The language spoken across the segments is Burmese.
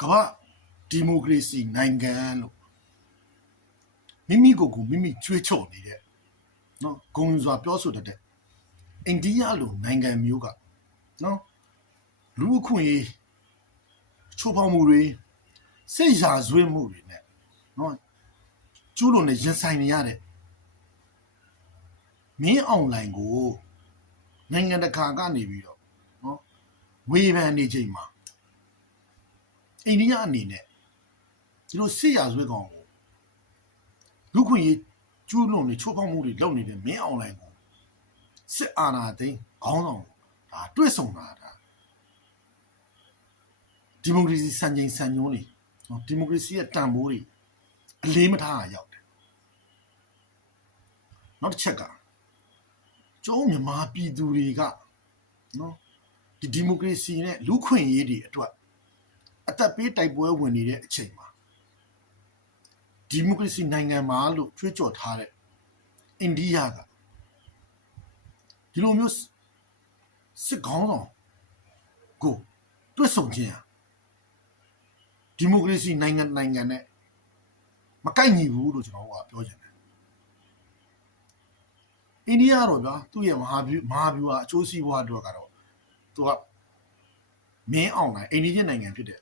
ကမ္ဘာဒီမိုကရေစီနိုင်ငံလို့မိမိကိုယ်ကိုမိမိကြွေးချော်နေတဲ့နော်ဂုံစွာပြောဆိုတတ်တဲ့အိန္ဒိယလိုနိုင်ငံမျိုးကနော်လူအခွင့်အရေးချိုးဖောက်မှုတွေစိတ်ရာဇဝတ်မှုတွေနဲ့နော်ကျူးလွန်နေရင်ဆိုင်နေရတဲ့မင်းအွန်လိုင်းကိုနိုင်ငံတကာကနေပြီးတော့နော်ဝေဖန်နေချိန်မှာအိန္ဒိယအနေနဲ့ဒီလိုစိတ်ရာဇဝတ်ကောင်ကိုလူခွင့်ရေးကျူးလွန်နေချိုးဖောက်မှုတွေလုပ်နေတဲ့မင်းအွန်လိုင်းကိုစစ်အာဏာသိမ်းခေါင်းဆောင်ဒါတွေ့ဆုံတာဒါဒီမိုကရေစီစံချိန်စံညွှန်းတွေဒီမိုကရေစီရဲ့တန်ဖိုးတွေအလေးမထားရောက်တယ်နောက်တစ်ချက်ကကျုံးမြန်မာပြည်သူတွေကနော်ဒီမိုကရေစီနဲ့လူခွင့်ရေးတွေအတွက်အသက်ပေးတိုက်ပွဲဝင်နေတဲ့အချိန်မှာဒီမိုကရေစီနိုင်ငံမှာလို့ကြွေးကြော်ထားတဲ့အိန္ဒိယကဒီလိုမျိုးစစ်ခေါင်းဆောင်ကိုတွေ့ဆုံခြင်းဟာဒီမိုကရေစီနိုင်ငံနဲ့မကိုက်ညီဘူးလို့ကျွန်တော်ကပြောချင်တယ်အိန္ဒိယတော့ဗျာသူ့ရဲ့မဟာဗျူဟာအကျိုးစီးပွားအတွက်ကတော့သူကမင်းအောင်နိုင်အိန္ဒိယနိုင်ငံဖြစ်တဲ့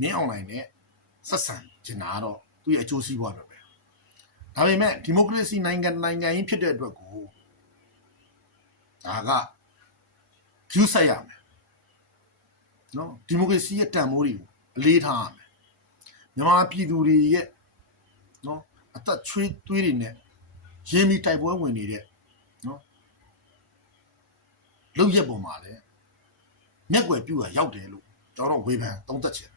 မင်းအောင်နိုင်နဲ့ဆက်ဆံကျင်တာတော့သူ့ရဲ့အကျိုးစီးပွားအတွက်ပဲဒါပေမဲ့ဒီမိုကရေစီနိုင်ငံကြီးဖြစ်တဲ့အတွက်ကိုဒါကကျူးဆက်ရမယ်နော်ဒီမိုကရေစီရဲ့တန်ဖိုးတွေကိုအလေးထားရမယ်မြန်မာပြည်သူတွေရဲ့နော်အသက်ချွေးသွေးတွေနဲ့ရင်းပြီးတိုက်ပွဲဝင်နေတဲ့နော်လောက်ရက်ပေါ်မှာလည်းမျက်ွယ်ပြူတာရောက်တယ်လို့ကျွန်တော်ဝေဖန်သုံးသပ်ချင်